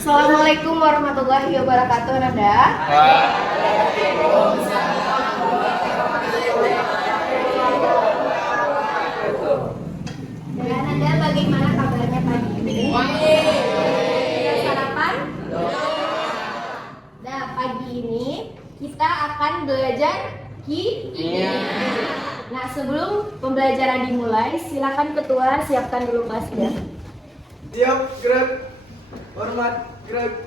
Assalamualaikum warahmatullahi wabarakatuh, Nanda. Dan Nanda, bagaimana kabarnya pagi ini? Sudah sarapan? Nah, pagi ini kita akan belajar kimia. Nah, sebelum pembelajaran dimulai, silakan ketua siapkan dulu kelasnya. Siap, gerak, hormat, gerak,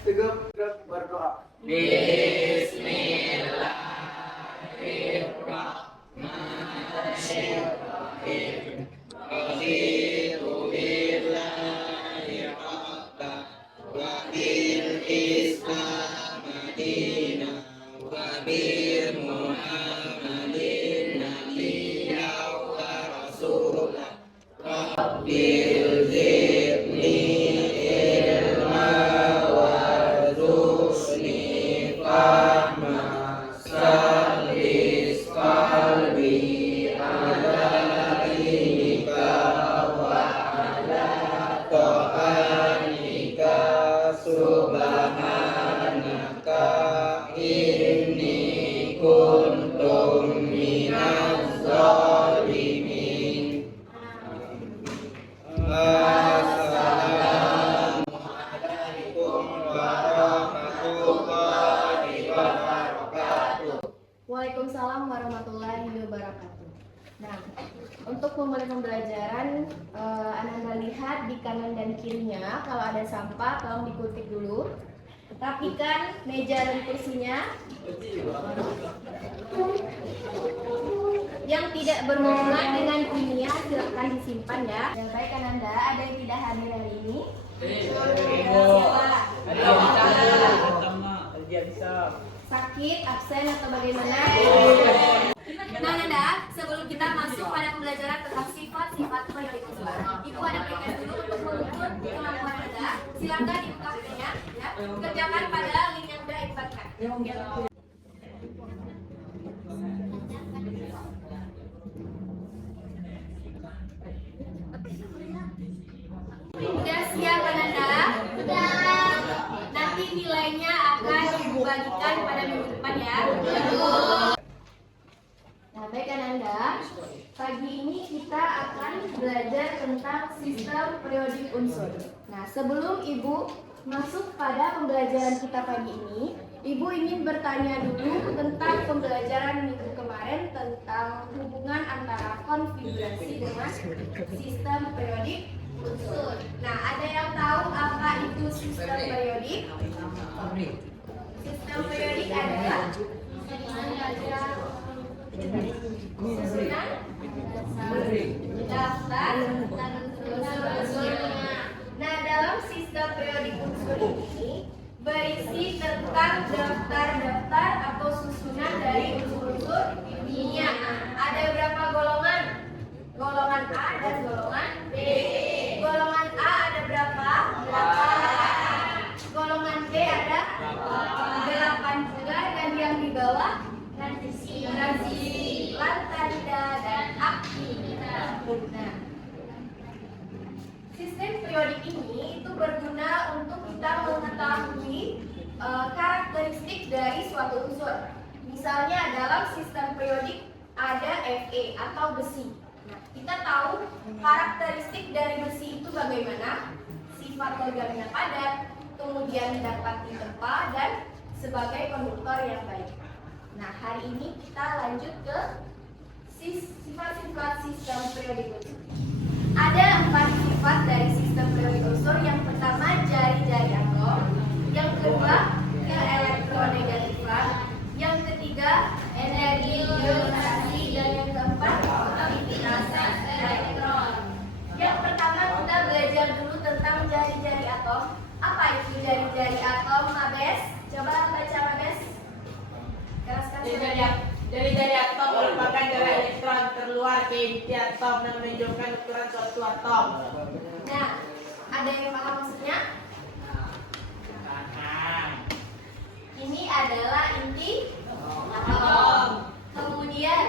tegap, gerak, berdoa. Bismillahirrahmanirrahim. Raditu billahi rabba wa bil Islam madina wa bi Muhammadin nabiyya wa rasulah. Rabbil zidni ilma warzuqni fahma salis qalbi ala dinika wa ala ta'anika subhanaka inni kuntum minaz zalimin. Assalamualaikum warahmatullahi wabarakatuh. Waalaikumsalam warahmatullahi wabarakatuh. Nah, untuk memulai pembelajaran, Anda lihat di kanan dan kirinya kalau ada sampah tolong dikutip dulu. Rapikan meja dan kursinya. Yang tidak berhubungan dengan kimia silakan disimpan ya. Yang baik Ananda, ada yang tidak hadir hari ini? Siapa? Sakit, absen atau bagaimana? Nah, Nanda, sebelum kita masuk pada pembelajaran tentang sifat-sifat periode unsur, Ibu ada peringatan dulu untuk mengukur kemampuan Anda. Silakan dibuka bukunya, ya. Kerjakan pada link yang sudah dibuatkan. Sudah siap, Nanda? Sudah. Nanti nilainya akan dibagikan pada minggu depan ya. Nah, baik Ananda, pagi ini kita akan belajar tentang sistem periodik unsur. Nah, sebelum Ibu masuk pada pembelajaran kita pagi ini, Ibu ingin bertanya dulu tentang pembelajaran minggu kemarin tentang hubungan antara konfigurasi dengan sistem periodik unsur. Nah, ada yang tahu apa itu sistem periodik? Sistem periodik adalah susunan daftar unsur. Nah, dalam sistem periodik unsur ini berisi tentang daftar-daftar atau susunan dari unsur-unsur kimia. Ada berapa golongan? Golongan A dan golongan B. Golongan A ada berapa? 8. Golongan B ada 8 juga, dan yang di bawah transisi, lantarida, dan aktinida. Nah, sistem periodik ini itu berguna untuk kita mengetahui karakteristik dari suatu unsur. Misalnya dalam sistem periodik ada Fe atau besi. Nah, kita tahu karakteristik dari besi itu bagaimana? Sifat logamnya padat, kemudian dapat ditempa, dan sebagai konduktor yang baik. Nah, hari ini kita lanjut ke sifat-sifat sistem periodik unsur. Ada 4 sifat dari sistem periodik unsur. Yang pertama jari-jari atom, yang kedua keelektronegatifan, yang ketiga energi ionisasi, dan yang keempat aktivitas elektron. Yang pertama kita belajar dulu tentang jari-jari atom. Apa itu jari-jari atom, Mabes? Coba baca, Mabes. Keraskan. Jari-jari atom merupakan jarak elektron keluar ke inti atom dan menunjukkan ukuran suatu atom. Nah, ada yang paham maksudnya? Ini adalah inti atom. Kemudian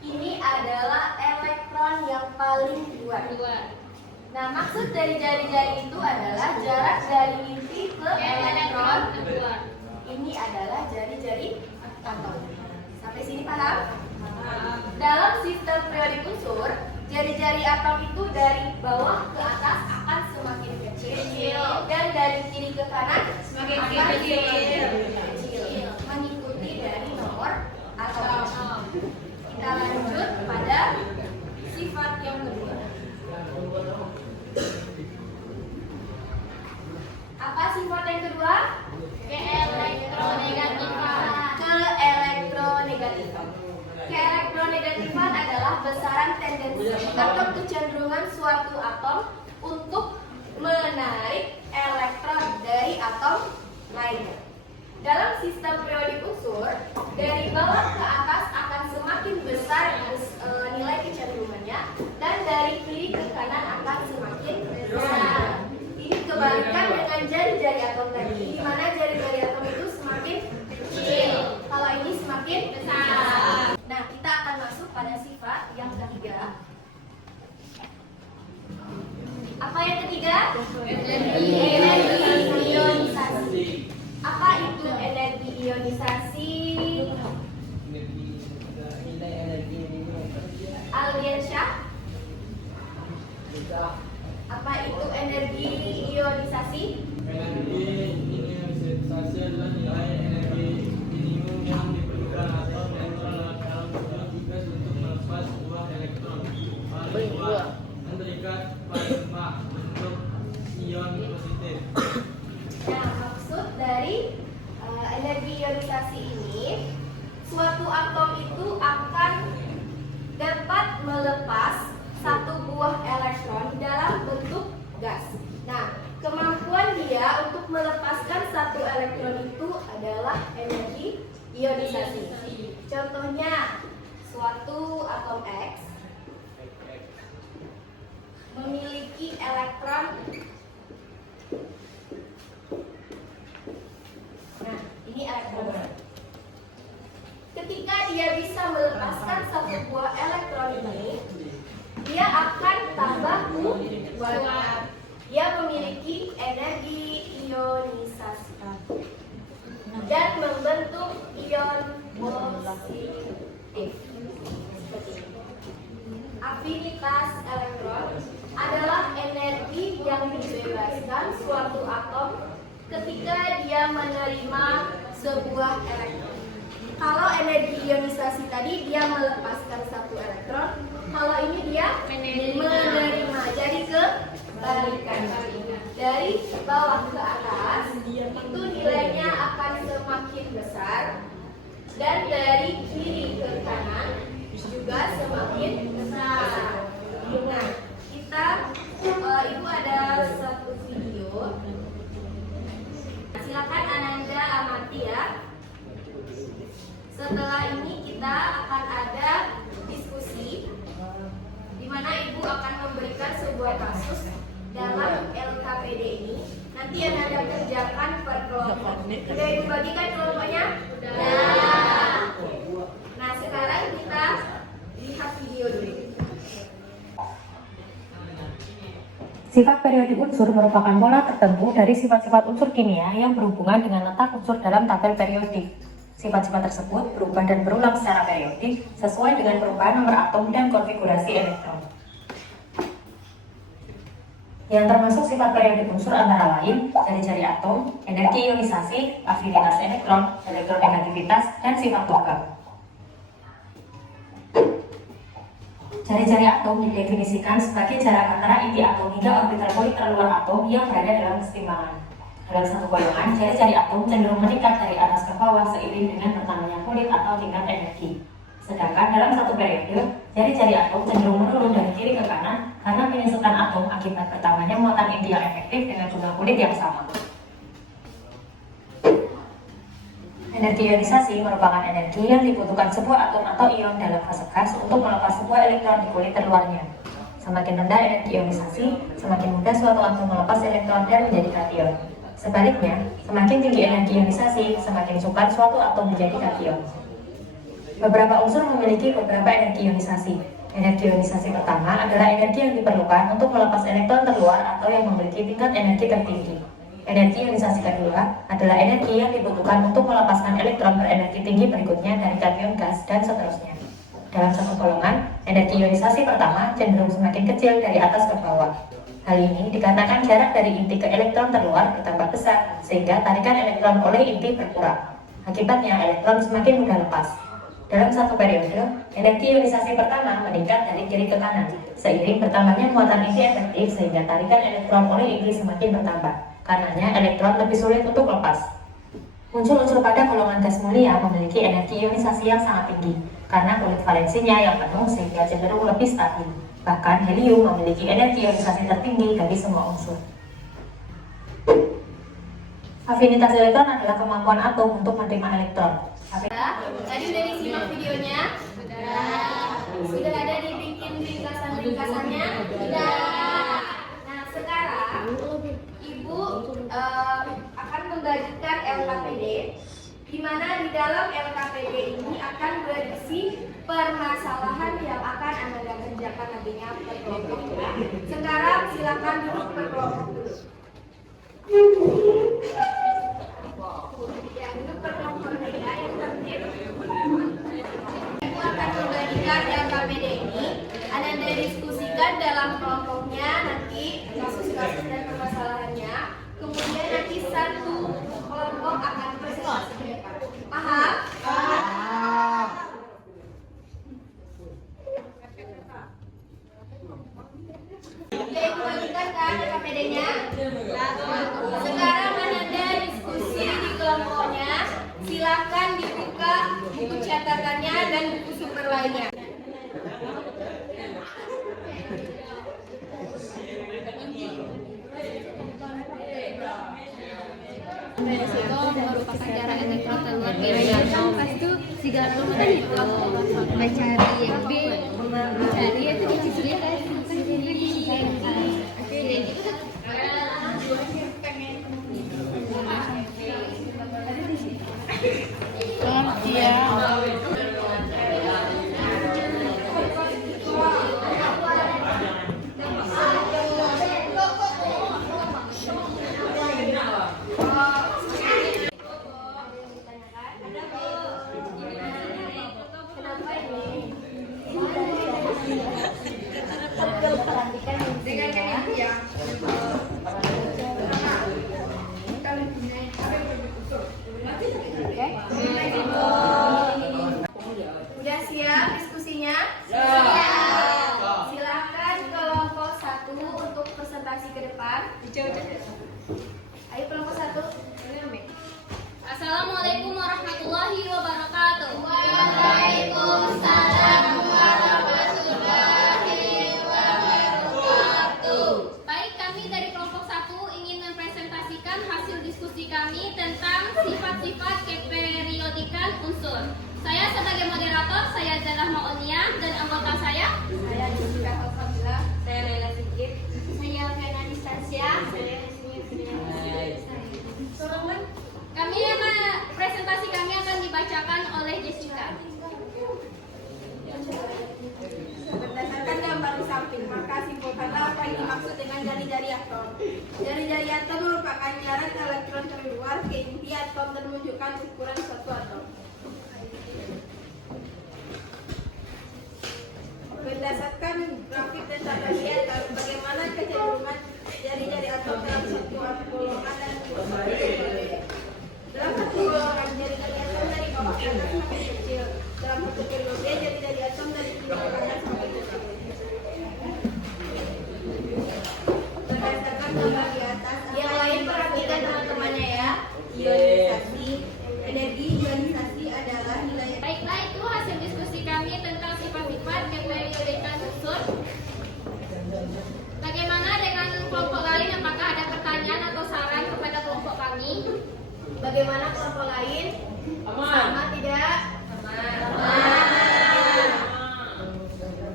ini adalah elektron yang paling kuat. Nah, maksud dari jari-jari itu adalah jarak dari dari inti ke elektron ini adalah jari-jari atom. Sampai sini paham? Dalam sistem periodik unsur, jari-jari atom itu dari bawah ke atas akan semakin kecil dan dari kiri ke kanan semakin kecil, mengikuti dari nomor atom. Kita lanjut pada sifat yang kedua. Apa sifat yang kedua? Keelektronegatifan. Keelektronegatifan adalah besaran tendensi atau kecenderungan suatu atom untuk menarik elektron dari atom lainnya. Dalam sistem periodik unsur, dari bawah ke atas akan semakin besar nilai kecenderungannya dan dari kiri ke kanan akan semakin besar. Ini kebalikan dengan jari-jari atom tadi, di mana jari-jari atom itu semakin kecil, kalau ini semakin besar. Nah, kita akan masuk pada sifat yang ketiga. Apa yang ketiga? Energi ionisasi. Apa itu energi ionisasi? Aldiansyah? Apa itu energi ionisasi? Energi ionisasi adalah nilai energi minimum yang diperlukan atom elektron dalam tujuan tugas untuk melepas sebuah elektron paling kuat yang terikat pada lemak bentuk ion positif. Nah, maksud dari energi ionisasi ini, suatu atom itu akan dapat melepas satu buah elektron dalam bentuk gas. Nah, kemampuan dia untuk melepaskan satu elektron itu adalah energi ionisasi. Contohnya, suatu atom X memiliki elektron. Nah, ini elektron. Ketika dia bisa melepaskan satu buah elektron ini, dia akan tambah kuat. Dia memiliki energi ionisasi dan membentuk ion positif. Afinitas elektron adalah energi yang dibebaskan suatu atom ketika dia menerima sebuah elektron. Kalau energi ionisasi tadi dia melepaskan satu elektron, kalau ini dia menerima. Jadi kebalikan. Dari bawah ke atas itu nilainya akan semakin besar dan dari kiri ke kanan juga semakin besar. Nah, kita itu ada satu video. Silakan Ananda amati ya. Setelah ini kita akan ada diskusi di mana Ibu akan memberikan sebuah kasus dalam LKPD ini. Nanti yang Anda kerjakan per kelompok. Sudah Ibu bagikan kelompoknya? Sudah. Nah, sekarang kita lihat video dulu. Sifat periodik unsur merupakan pola tertentu dari sifat-sifat unsur kimia yang berhubungan dengan letak unsur dalam tabel periodik. Sifat-sifat tersebut berubah dan berulang secara periodik sesuai dengan perubahan nomor atom dan konfigurasi elektron. Yang termasuk sifat periodik unsur antara lain jari-jari atom, energi ionisasi, afinitas elektron, elektronegativitas, dan sifat logam. Jari-jari atom didefinisikan sebagai jarak antara inti atom hingga orbital kulit terluar atom yang berada dalam keseimbangan. Dalam satu golongan, jari-jari atom cenderung meningkat dari atas ke bawah seiring dengan bertambahnya kulit atau tingkat energi. Sedangkan dalam satu periode, jari-jari atom cenderung menurun dari kiri ke kanan karena penyusutan atom akibat bertambahnya muatan inti yang efektif dengan jumlah kulit yang sama. Energi ionisasi merupakan energi yang dibutuhkan sebuah atom atau ion dalam fase gas untuk melepas sebuah elektron di kulit terluarnya. Semakin rendah energi ionisasi, semakin mudah suatu atom melepas elektron dan menjadi kation. Sebaliknya, semakin tinggi energi ionisasi, semakin sukar suatu atom menjadi kation. Beberapa unsur memiliki beberapa energi ionisasi. Energi ionisasi pertama adalah energi yang diperlukan untuk melepas elektron terluar atau yang memiliki tingkat energi tertinggi. Energi ionisasi kedua adalah energi yang dibutuhkan untuk melepaskan elektron berenergi tinggi berikutnya dari kation gas dan seterusnya. Dalam satu golongan, energi ionisasi pertama cenderung semakin kecil dari atas ke bawah. Hal ini dikarenakan jarak dari inti ke elektron terluar bertambah besar, sehingga tarikan elektron oleh inti berkurang. Akibatnya, elektron semakin mudah lepas. Dalam satu periode, energi ionisasi pertama meningkat dari kiri ke kanan. Seiring bertambahnya muatan inti efektif, sehingga tarikan elektron oleh inti semakin bertambah. Karenanya, elektron lebih sulit untuk lepas. Unsur-unsur pada golongan gas mulia memiliki energi ionisasi yang sangat tinggi, karena kulit valensinya yang penuh sehingga cenderung lebih stabil. Bahkan helium memiliki energi ionisasi tertinggi dari semua unsur. Afinitas elektron adalah kemampuan atom untuk menerima elektron. Tadi udah disimak videonya? Sudah ada dibikin ringkasan-ringkasannya? Sudah. Nah, sekarang Ibu akan membagikan LKPD, di mana di dalam LKPD ini akan berisi permasalahan yang akan Anda kerjakan nantinya per kelompok ya. Sekarang silakan duduk per kelompok dulu. Ya, duduk per kelompok ya, yang tertib. Ibu akan membagikan LKPD ini, Anda diskusikan dalam kelompoknya nanti kasus-kasus dan permasalahannya. Kemudian nanti satu kelompok akan presentasi ke depan. Paham? Paham. Ya, Ibu bagikan kan LKPD-nya? Sekarang Anda diskusi di kelompoknya. Silakan dibuka buku catatannya dan buku sumber lainnya. Itu merupakan jarak elektron terluar atom. Pas itu jika atom tadi mencari yang B, mencari itu di sisi kan Udah siap diskusinya? Siap. Silakan kelompok 1 untuk presentasi ke depan. Ayo kelompok 1. Assalamualaikum warahmatullahi wabarakatuh. Waalaikumsalam warahmatullahi wabarakatuh. Baik, kami dari kelompok 1 ingin mempresentasikan hasil diskusi kami tentang sifat-sifat keperiodikan unsur. Saya sebagai moderator, saya adalah Maonia, dan anggota saya Jessica Alhamdulillah. saya Laila Sigit. Saya Fena Anastasia. Kami presentasi kami akan dibacakan oleh Jessica. Berdasarkan gambar di samping, maka simpulkanlah apa yang dimaksud dengan jari-jari atom. Jari-jari atom merupakan jarak elektron keluar ke inti atom dan menunjukkan ukuran suatu atom. Berdasarkan grafik dan tabel di atas, bagaimana kecenderungan jari-jari atom dalam satu golongan dan berbeda. Dalam satu golongan, jari-jari atom dari bawah ke atas semakin kecil. Dalam satu periode, jari-jari atom dari kiri ke kanan semakin kecil. Berdasarkan gambar di atas, yang lain perhatikan teman-temannya ya. Ionisasi, energi ionisasi adalah nilai. Baiklah, itu hasil diskusi kami tentang sifat-sifat keperiodikan unsur. Bagaimana dengan kelompok lain? Apakah ada pertanyaan atau saran kepada kelompok kami? Bagaimana kelompok lain? Sama tidak?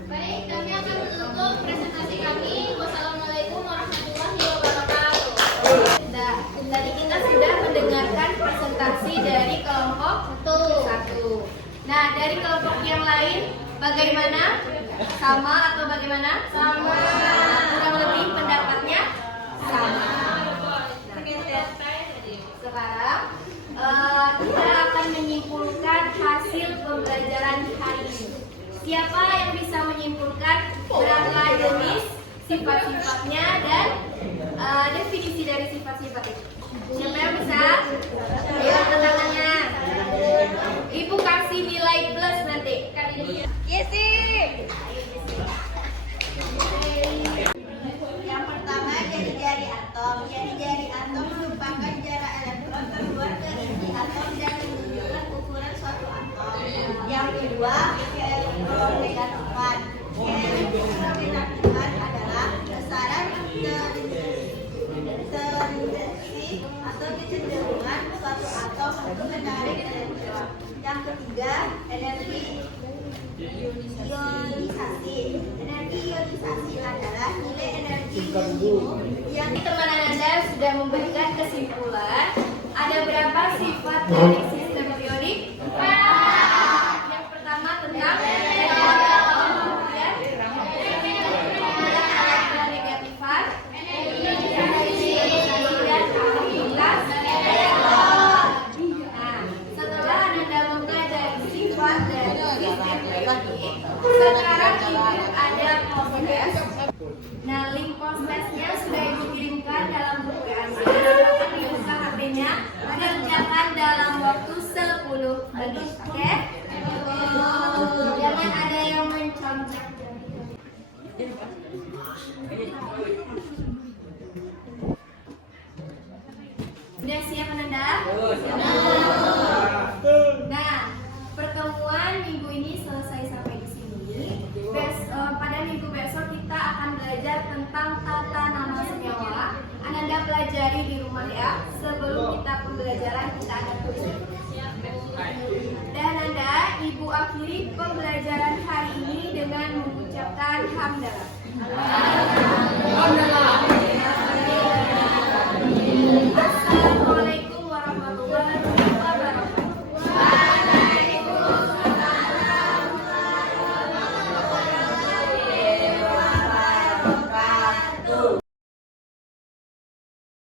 Baik, kami akan menutup presentasi kami. Wassalamualaikum warahmatullahi wabarakatuh. Nah, tadi kita sudah mendengarkan presentasi dari kelompok 1. Nah, dari kelompok yang lain bagaimana? Sama atau bagaimana? Sama. Kurang lebih pendapatnya sama. Siapa yang bisa menyimpulkan berapa jenis sifat-sifatnya dan definisi dari sifat-sifat itu? Siapa yang bisa? Ayo angkat tangannya. Ibu kasih nilai plus nanti. Yang pertama, jari-jari atom. Jari-jari atom merupakan jarak elektron terluar ke inti atom dan menunjukkan ukuran suatu atom. Yang kedua, keelektronegativan. Keelektronegativan adalah besaran tendensi atau kecenderungan suatu atom untuk menarik elektron. Yang ketiga, energi ionisasi. Energi ionisasi adalah nilai energi yang Teman Anda sudah memberikan kesimpulan. Ada berapa sifat dari sistem periodik? Yang pertama tentang elektronegatifan, setelah Anda mempelajari sifat dari sistem periodik, sekarang Ibu ada proses. Nah, link prosesnya sudah Ibu kirimkan dalam buku Anda. Akan dibuka HP-nya. Kerjakan dalam waktu 10 menit, oke? Jangan ada yang mencontek. Sudah siap Anda? Nah, pertemuan minggu ini selesai sampai di sini. Pada minggu besok kita akan belajar tentang tata nama senyawa. Anda pelajari di rumah ya. Sebelum kita pembelajaran kita akan tulis. Dan Anda, Ibu akhiri pembelajaran hari ini dengan mengucapkan hamdalah.